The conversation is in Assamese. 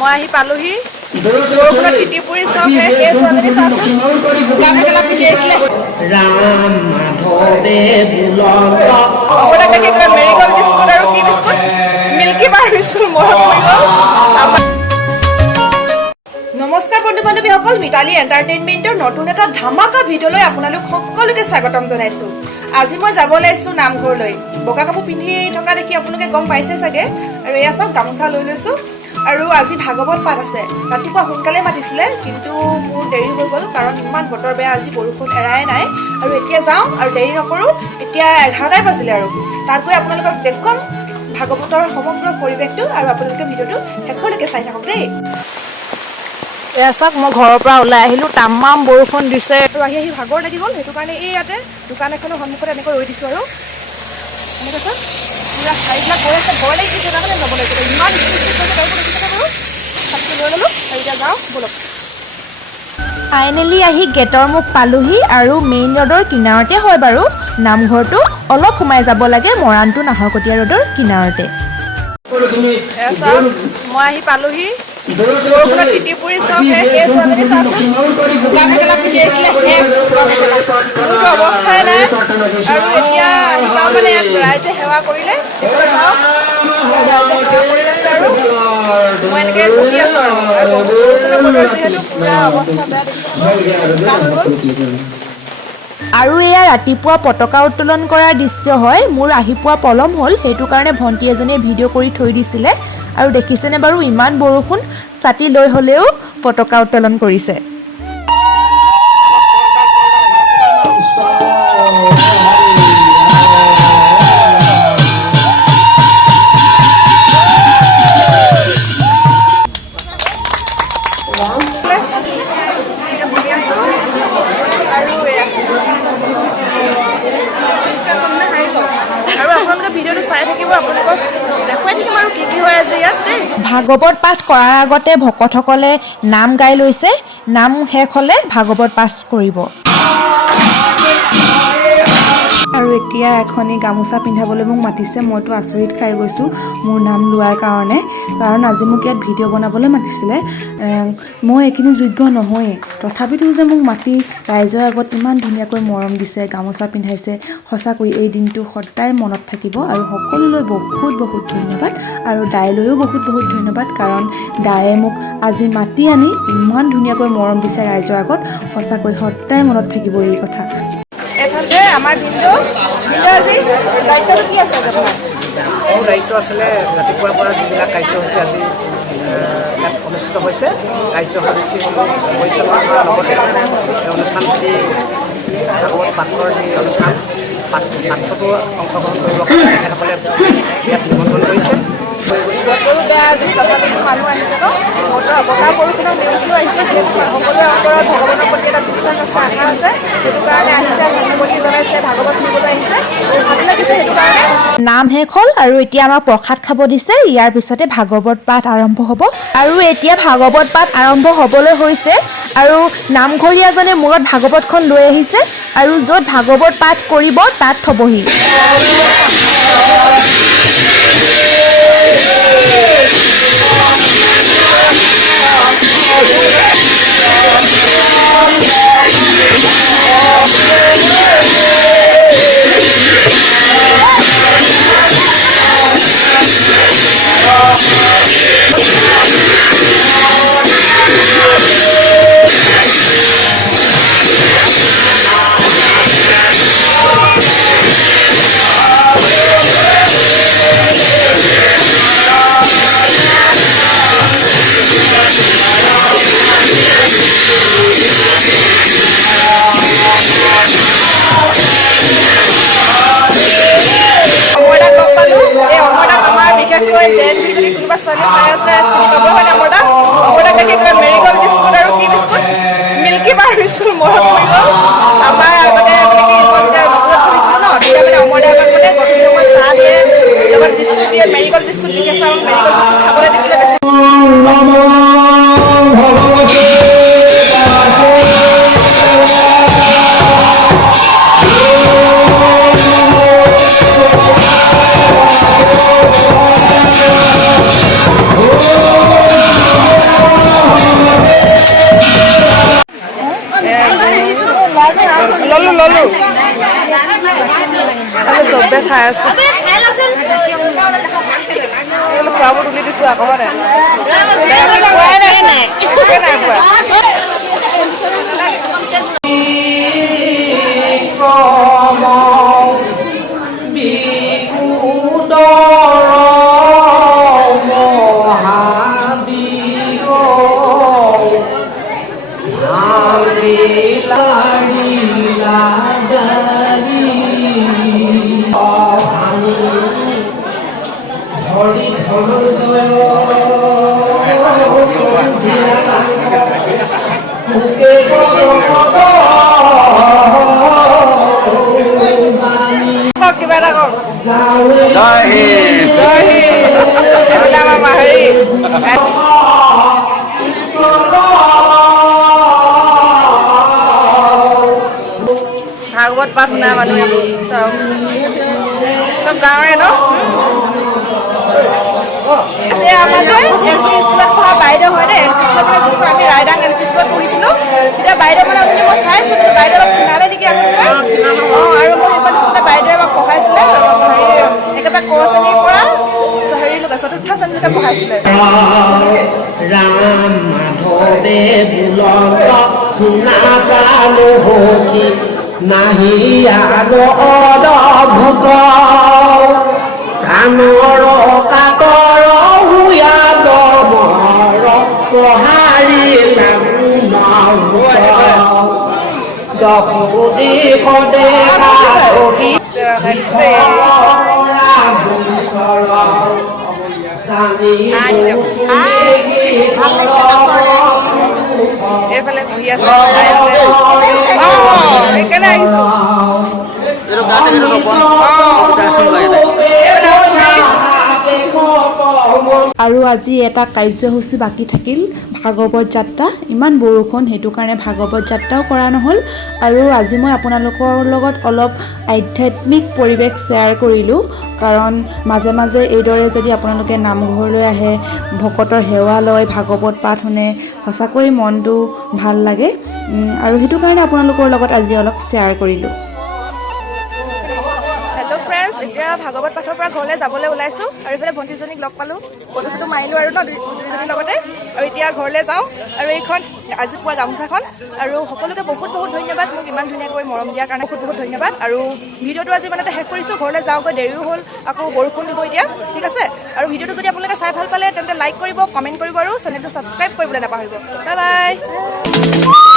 মই আহি পালোহি বৰষুণত তিতি পুৰি চব সেই ছোৱালীজনী চাচোন গামে মেখেলা পিন্ধি আহিছিলে ৰাম মাধৱে তাকে কিবা মেৰিগল বিস্কুট আৰু কি বিস্কুট মিল্কী বাৰ বিস্কুট মনত পৰি গ'ল। নমস্কাৰ বন্ধু বান্ধৱীসকল, মিতালী এণ্টাৰটেইনমেণ্টৰ নতুন এটা ধামাকা ভিডিঅ'লৈ আপোনালোক সকলোকে স্বাগতম জনাইছোঁ। আজি মই যাব ওলাইছোঁ নামঘৰলৈ। বগা কাপোৰ পিন্ধি থকা দেখি আপোনালোকে গম পাইছে চাগে। আৰু এয়া চাওক গামোচা লৈ লৈছোঁ আৰু আজি ভাগৱত পাঠ আছে। ৰাতিপুৱা সোনকালে মাতিছিলে কিন্তু মোৰ দেৰি হৈ গ'ল কাৰণ ইমান বতৰ বেয়া, আজি বৰষুণ এৰাই নাই। আৰু এতিয়া যাওঁ আৰু দেৰি নকৰোঁ, এতিয়া 11টাই বাজিলে আৰু তাত গৈ আপোনালোকক দেখুৱাম ভাগৱতৰ সমগ্ৰ পৰিৱেশটো আৰু আপোনালোকে ভিডিঅ'টো শেষলৈকে চাই থাকক দেই। এয়া চাওক মই ঘৰৰ পৰা ওলাই আহিলোঁ, তামাম বৰষুণ দিছে আৰু আহি ভাগৰ লাগি গ'ল। সেইটো কাৰণে এই ইয়াতে দোকান এখনৰ সন্মুখত এনেকৈ ৰৈ দিছোঁ আৰু এনেকৈ চাওক পুৰা ঠাইবিলাক গৈ আছে, ভয় লাগি গৈছে তাৰমানে যাব লাগিব ইমান বাৰু ছাতি লৈ ল'লোঁ আৰু এতিয়া যাওঁ ব'লক। ফাইনেলি আহি গেটৰ মুখ পালোহি আৰু মেইন ৰোডৰ কিনাৰতে হয় বাৰু নামঘৰটো। অলপ সোমাই যাব লাগে, মৰাণটো নাহৰকটীয়া ৰোডৰ কিনাৰতে। মই আহি পালোহি বৰষুণত তিতি পুৰি চব সেই ছোৱালীজনী চাচোন গামে মেখেলা পিন্ধি আহিছিলে মোৰতো অৱস্থাই নাই। আৰু এতিয়া আহি পাওঁ মানে ইয়াত ৰাইজে সেৱা কৰিলে, চাওক ৰাইজে সেৱা কৰি আছে আৰু মই এনেকৈ বহি আছোঁ আৰু বৰষুণৰ বতৰ যিহেতু পুৰা অৱস্থা বেয়া দেখিছোঁ। আৰু এয়া ৰাতিপুৱা পতাকা উত্তোলন কৰাৰ দৃশ্য হয়। মোৰ আহি পোৱা পলম হ'ল, সেইটো কাৰণে ভণ্টি এজনীয়ে ভিডিঅ' কৰি থৈ দিছিলে। আৰু দেখিছেনে বাৰু ইমান বৰষুণ, ছাতি লৈ হ'লেও পতাকা উত্তোলন কৰিছে। আৰু আপোনালোকে ভিডিঅ'টো চাই থাকিব, আপোনালোকক দেখুৱাই থাকিম আৰু কি হৈ আছে ইয়াত দেই। ভাগৱত পাঠ কৰাৰ আগতে ভকতসকলে নাম গাই লৈছে, নাম শেষ হ'লে ভাগৱত পাঠ কৰিব। আৰু এতিয়া এখনি গামোচা পিন্ধাবলৈ মোক মাতিছে। মইতো আচৰিত খাই গৈছোঁ মোৰ নাম লোৱাৰ কাৰণে, কাৰণ আজি মোক ইয়াত ভিডিঅ' বনাবলৈ মাতিছিলে। মই এইখিনি যোগ্য নহয়েই, তথাপিতো যে মোক মাতি ৰাইজৰ আগত ইমান ধুনীয়াকৈ মৰম দিছে, গামোচা পিন্ধাইছে, সঁচাকৈ এই দিনটো সদায় মনত থাকিব। আৰু সকলোলৈ বহুত বহুত ধন্যবাদ আৰু দাইলৈও বহুত বহুত ধন্যবাদ, কাৰণ দায়ে মোক আজি মাতি আনি ইমান ধুনীয়াকৈ মৰম দিছে ৰাইজৰ আগত। সঁচাকৈ সদায় মনত থাকিব এই কথা। এইফালে আমাৰ ভিডিঅ' আজি দায়িত্বটো কি আছে আপোনাৰ? মোৰ দায়িত্ব আছিলে ৰাতিপুৱাৰ পৰা যিবিলাক কাৰ্যসূচী আজি ইয়াত অনুষ্ঠিত হৈছে, কাৰ্যসূচীসমূহ পৰিচালনা কৰাৰ লগতে অনুষ্ঠানটি ভাগৱত পাঠৰ যি অনুষ্ঠান পাঠতো অংশগ্ৰহণ কৰিব কাৰণে তেখেতসকলে ইয়াত নিমন্ত্ৰণ কৰিছে। বতৰো বেয়া আজি, তথাপিতো মানুহ আহিছে ন, বতাহ বৰষুণৰ নিউজো আহিছে। সকলোৰে অন্তৰত ভগৱানৰ প্ৰতি এটা বিশ্বাস আছে, আশা আছে, সেইটো কাৰণে আহিছে, চাকি জনাইছে, ভাগৱত শুনিবলৈ আহিছে, ভালো লাগিছে সেইটো কাৰণে। নাম শেষ হ'ল আৰু এতিয়া আমাক প্ৰসাদ খাব দিছে। ইয়াৰ পিছতে ভাগৱত পাঠ আৰম্ভ হ'ব। আৰু এতিয়া ভাগৱত পাঠ আৰম্ভ হ'বলৈ হৈছে আৰু নামঘৰীয়াজনে মূৰত ভাগৱতখন লৈ আহিছে আৰু য'ত ভাগৱত পাঠ কৰিব তাত থ'বহি। ললো আমি চবে খাই আছো খোৱাবোৰ তুলি দিছো আকৌ মানে কিবা এটা কওক জয় হিন্দ জয় হিন্দ এইফালে আমাৰ মাহেৰি ভাগৱত পাঠ শুনা মানুহ চব গাঁৱৰে ন আমাৰ যে এল পি স্কুলত পঢ়া বাইদেউ হয় দেই এল পি স্কুলত মানে যিবোৰ আমি ৰাইডাং এল পি স্কুলত পঢ়িছিলোঁ তেতিয়া বাইদেউ মানে আপুনি মই চাইছোঁ কিন্তু বাইদেউ অলপ শুনালে নেকি আগতে আৰু মই সেইখন স্কুলতে বাইদেৱে আমাক পঢ়াইছিলে একেবাৰে ক শ্ৰেণীৰ পৰা হেৰিলৈকে চতুৰ্থ শ্ৰেণীলৈকে পঢ়াইছিলে ৰাম মাধৱে বুলন্ত শুনা পালো সখী নাহি অদ্ভুত প্ৰাণৰ কাতৰ হুয়া মৰ পহাৰি দশো দিশ দেখা সখী এইফালে বহি আছে সেইকাৰণে আহিছোঁ আৰু আজি এটা কাৰ্যসূচী বাকী থাকিল ভাগৱত যাত্ৰা ইমান বৰষুণ সেইটো কাৰণে ভাগৱত যাত্ৰাও কৰা নহ'ল আৰু আজি মই আপোনালোকৰ লগত অলপ আধ্যাত্মিক পৰিৱেশ শ্বেয়াৰ কৰিলোঁ কাৰণ মাজে মাজে এইদৰে যদি আপোনালোকে নামঘৰলৈ আহে ভকতৰ সেৱা লয় ভাগৱত পাঠ শুনে সঁচাকৈ মনটো ভাল লাগে আৰু সেইটো কাৰণে আপোনালোকৰ লগত আজি অলপ শ্বেয়াৰ কৰিলোঁ এতিয়া ভাগৱত পাঠৰ পৰা ঘৰলৈ যাবলৈ ওলাইছোঁ আৰু এইফালে ভণ্টিজনীক লগ পালোঁ ফটো চটো মাৰিলোঁ আৰু ন দুজনীৰ লগতে আৰু এতিয়া ঘৰলৈ যাওঁ আৰু এইখন আজি পোৱা গামোচাখন আৰু সকলোকে বহুত বহুত ধন্যবাদ মোক ইমান ধুনীয়াকৈ মৰম দিয়াৰ কাৰণে বহুত বহুত ধন্যবাদ আৰু ভিডিঅ'টো আজি মানে শেষ কৰিছোঁ ঘৰলৈ যাওঁগৈ দেৰিও হ'ল আকৌ বৰষুণ দিব এতিয়া ঠিক আছে আৰু ভিডিঅ'টো যদি আপোনালোকে চাই ভাল পালে তেন্তে লাইক কৰিব কমেণ্ট কৰিব আৰু চেনেলটো ছাবস্ক্ৰাইব কৰিবলৈ নাপাহৰিব বাই বাই